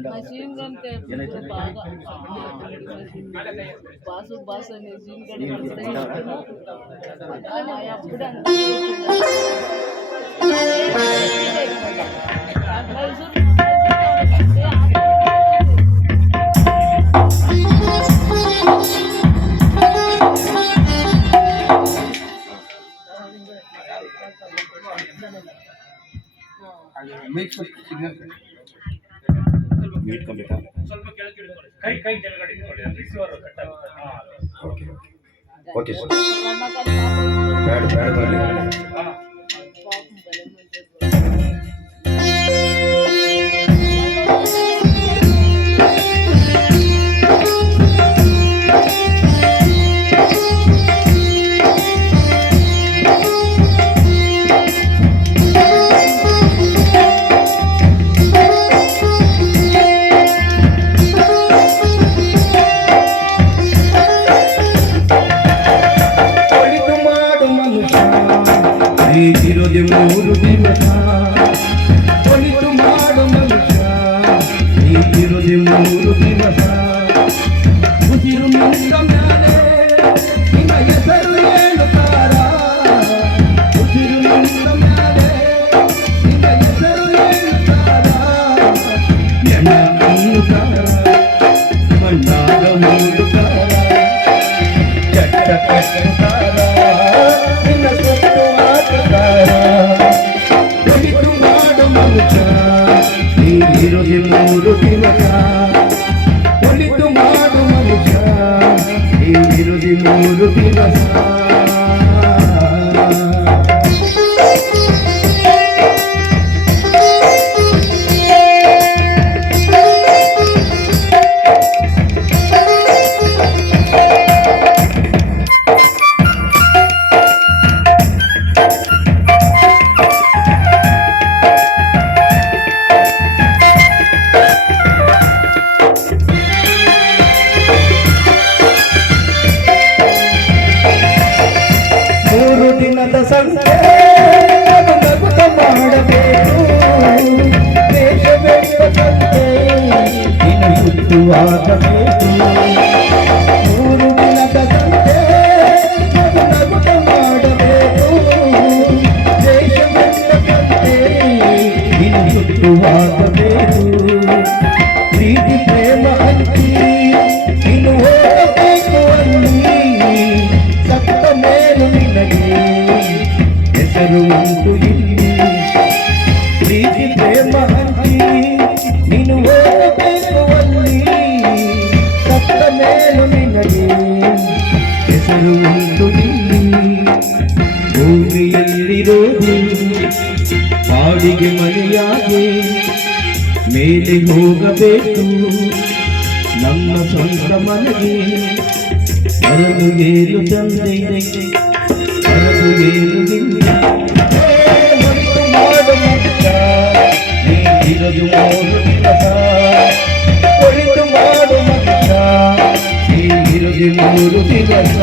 Machine gun ते बागा बासु बास अने मशीन गन అప్పుడు ಮೀಟ್ ಕಂಪ್ಲೀಟ್ ಸ್ವಲ್ಪ ಕೆಳಗೆ ಇಟ್ಕೊಳ್ಳಿ ಕೈ ಕೆಳಗಡೆ ಇಟ್ಕೊಳ್ಳಿ ರಿಸೀವರ್ ಕಟ್ ಆಗುತ್ತೆ ಓಕೆ ಓಕೆ ಸರ್ ಬ್ಯಾಡ್ ಬರಲಿ ಇರೋದೆ ಮೂರು ದಿವಸ ಒಳಿತು ಮಾಡು ಮನುಷ್ಯ ಇರೋದೆ ಮೂರು ದಿವಸ ಉಸಿರು ನಿಂತ ಮ್ಯಾಲೆ ನಿನ್ನ ಹೆಸರು ಹೇಳುತ್ತಾರ ಉಸಿರು ನಿಂತ ಮ್ಯಾಲೆ ನಿನ್ನ ಹೆಸರು ಹೇಳುತ್ತಾರ ಎಣ ಅನ್ನುತ್ತಾರ ಮಣ್ಣಾಗ ಮೂಡುತ್ತಾರ ಚಟ್ಟ ಕಟ್ಟುತ್ತಾರ ನಿನ್ನ ಸೊತ್ತು ಒಳಿತು ಮಾಡು ಮನುಷ್ಯ ನೀರುದೆ ಮೂರು ದಿವಸ ಒಳಿತು ಮಾಡು ಮನುಷ್ಯ ನೀರುದೆ ಮೂರು ದಿವಸ ಸಂತೆ ನಗುತ್ತ ಮಾಡಬೇಕು ದೇಶವೆಂಬಂತೆ ಇನ್ನು ಯುದ್ಧವಾಗಬೇಕು ಮೂರು ದಿನದ ಸಂತೆ ನಗುತ್ತ ಮಾಡಬೇಕು ದೇಶವೆಂಬಂತೆ ಇನ್ನು ಯುದ್ಧವಾಗಬೇಕು ಪ್ರೀತಿ ಪ್ರೇಮ ಹಂಚಿ ಇನ್ನು ಹೋಗಬೇಕು ಅಲ್ಲಿ ಸತ್ತ ಮೇಲು ನಿನಗೆ ಹೆಸರು ಉಂಟು ಇಲ್ಲಿ ಪ್ರೀತಿ ಪ್ರೇಮ ಹಂಚಿ ನೀನು ಹೋಗಬೇಕು ಅಲ್ಲಿ ಸತ್ತ ಮೇಲು ನಿನಗೆ ಹೆಸರು ಉಂಟು ಇಲ್ಲಿ ಭೂಮಿಯಲ್ಲಿರೋದು ಕಾಡಿಗೆ ಮನೆಯಾಗಿ ಮೇಲೆ ಹೋಗಬೇಕು ನಮ್ಮ ಸ್ವಂತ ಮನೆಗೆ ಬರಲು ಏನು ತಂದೆ ಬರಲು ಏನು ಒಳಿತು ಮಾಡು ಮನುಷ್ಯ ನೀರಿರೋದು ಮೂರು ದಿವಸ ಒಳಿತು ಮಾಡು ಮನುಷ್ಯ ನೀರಿರೋದು ಮೂರು ದಿವಸ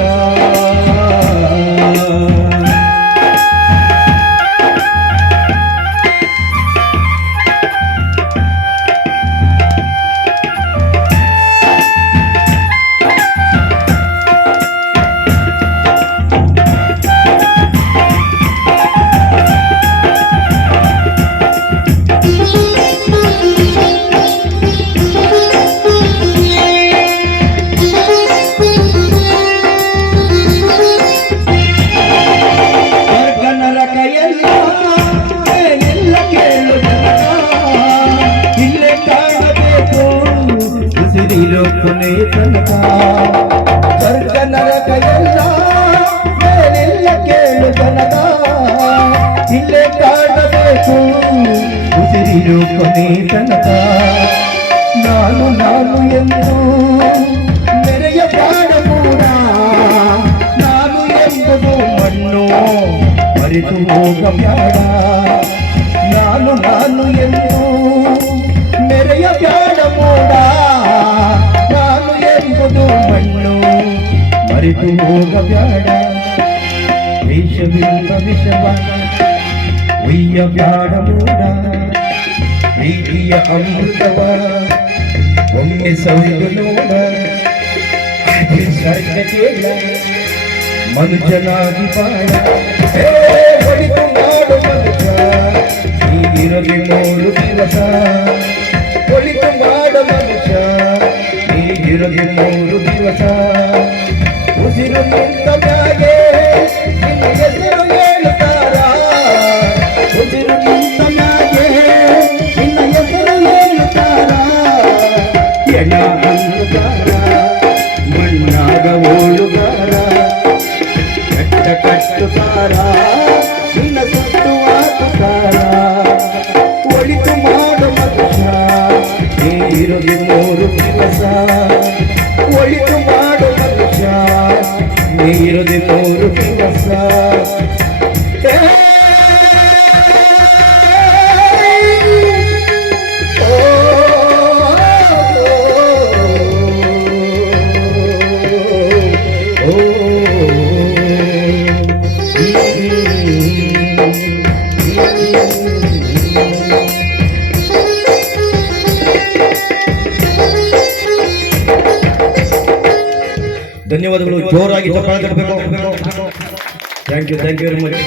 ಕೊನೆ ತನಕ ಸ್ವರ್ಗ ನರಕ ಎಲ್ಲ ಮೇಲೆಲ್ಲ ಕೇಳು ತನಕ ಇಲ್ಲೇ ಕಾಣಬೇಕು ಉಸಿರಿರೋ ಕೊನೆ ತನಕ ನಾನು ನಾನು ಎಂದು ನೆರೆಯ ಪ್ರಾಣ ಕೂಡ ನಾನು ಎಂಬುದು ಮಣ್ಣು ಮರೆತು ಹೋಗಬೇಡ ನಾನು ನಾನು ಎಂದು ನೆರೆಯ ಪ್ರಾಣ ಕೂಡ ನಾನು ಎಂಬುದು ಮಣ್ಣು ಮರೆತು ಹೋಗಬೇಡ ವಿಷವಿಲ್ಲ ವಿಷವ ಒಯ್ಯ ಬ್ಯಾಡ ಮೂಡ ಪ್ರೀತಿಯ ಅಮೃತವ ಒಮ್ಮೆ ಸವಿದು ನೋಡ ಅದೇ ಸ್ವರ್ಗಕ್ಕೆಲ್ಲ ಮನುಷ್ಯನಾಗಿ ಬಾಳ ಹೊಡಿತು ಮಾಡು ಮನುಷ್ಯ ನೀಗಿರಲಿ 3 ದಿವಸ ಹೊಳಿತು ಮಾಡ ಮನುಷ್ಯ ನೀಗಿರಲಿ 3 ದಿವಸ ಉಸಿರು ನಿಂತ ಮ್ಯಾಗೆ ನಿನ್ನ ಹೆಸರು ಹೇಳುತ್ತಾರ ಉಸಿರು ನಿಂತ ಮ್ಯಾಗೆ ನಿನ್ನ ಹೆಸರು ಹೇಳುತ್ತಾರ ಎಣ ಅನ್ನುತ್ತಾರ ಮಣ್ಣಾಗ ಓಳುಗಾರ ಕಟ್ಟ ಕಟ್ಟುತ್ತಾರ ನಿನ್ನ ಸುಟ್ಟು ಹಾಕುತ್ತಾರ ಒಳಿತು ಮಾಡು ಮನುಷ್ಯ ನೀಗಿರಲಿ 3 ದಿವಸ ಒಳಿತು ಮಾಡು ಮನುಷ್ಯ ನೀಗಿರಲಿ 3 ದಿವಸ ಧನ್ಯವಾದಗಳು. ಜೋರಾಗಿ ಚಪ್ಪಾಳೆ ತಟ್ಟಬೇಕು. Thank you very much.